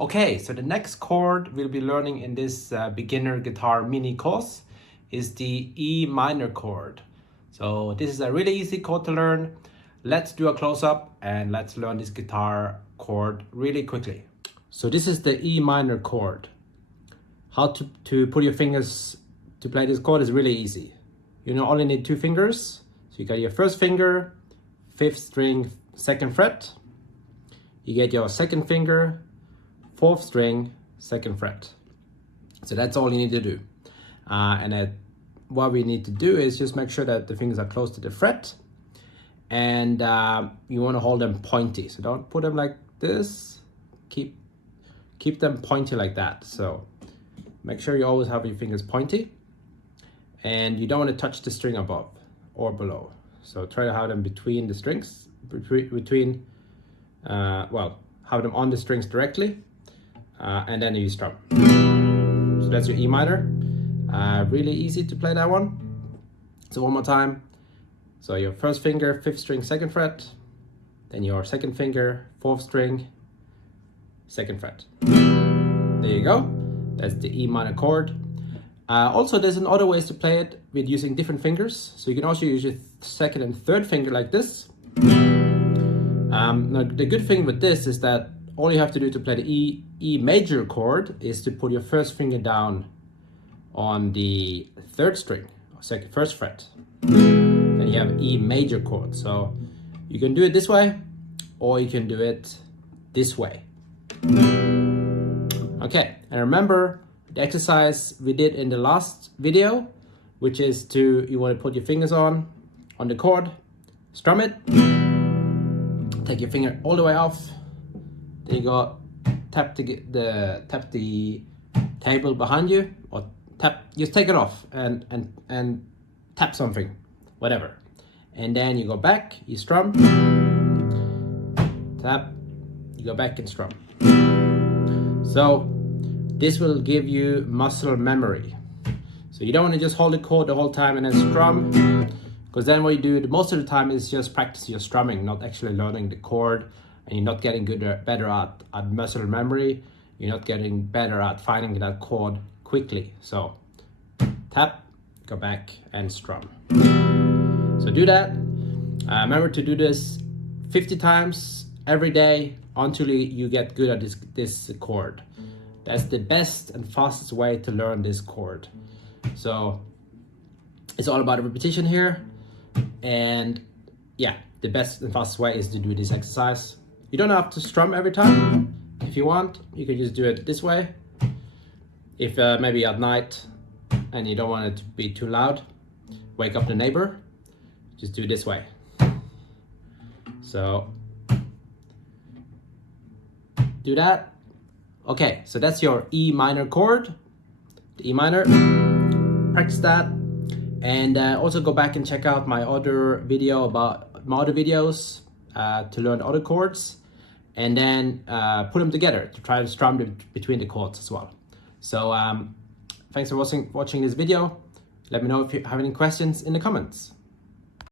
Okay, so the next chord we'll be learning in this beginner guitar mini course is the E minor chord. So this is a really easy chord to learn. Let's do a close-up and let's learn this guitar chord really quickly. So this is the E minor chord. How to put your fingers to play this chord is really easy. You only need 2 fingers. So you got your first finger, 5th string, 2nd fret. You get your second finger, 4th string, 2nd fret. So that's all you need to do. What we need to do is just make sure that the fingers are close to the fret, and you want to hold them pointy. So don't put them like this. Keep them pointy like that. So make sure you always have your fingers pointy, and you don't want to touch the string above or below. So try to have them between the strings, have them on the strings directly. And then you strum. So that's your E minor. Really easy to play that one. So one more time. So your first finger, 5th string, 2nd fret. Then your second finger, 4th string, 2nd fret. There you go. That's the E minor chord. Also, there's other ways to play it with using different fingers. So you can also use your 2nd and 3rd finger like this. Now the good thing with this is that all you have to do to play the E major chord is to put your first finger down on the 3rd string, or 1st fret. Then you have E major chord. So you can do it this way, or you can do it this way. Okay, and remember the exercise we did in the last video, which is you want to put your fingers on the chord, strum it, take your finger all the way off. Then you go tap the table behind you, or just take it off and tap something, whatever. And then you go back, you strum, tap, you go back and strum. So this will give you muscle memory. So you don't want to just hold the chord the whole time and then strum, because then what you do most of the time is just practice your strumming, not actually learning the chord. And you're not getting better at muscle memory. You're not getting better at finding that chord quickly. So tap, go back and strum. So do that. Remember to do this 50 times every day until you get good at this chord. That's the best and fastest way to learn this chord. So it's all about repetition here. And yeah, the best and fastest way is to do this exercise. You don't have to strum every time. If you want, you can just do it this way. If maybe at night and you don't want it to be too loud, wake up the neighbor, just do it this way. So do that. Okay, so that's your E minor chord, the E minor. Practice that, and also go back and check out my other videos to learn other chords, and then put them together to try to strum them between the chords as well. So thanks for watching this video. Let me know if you have any questions in the comments.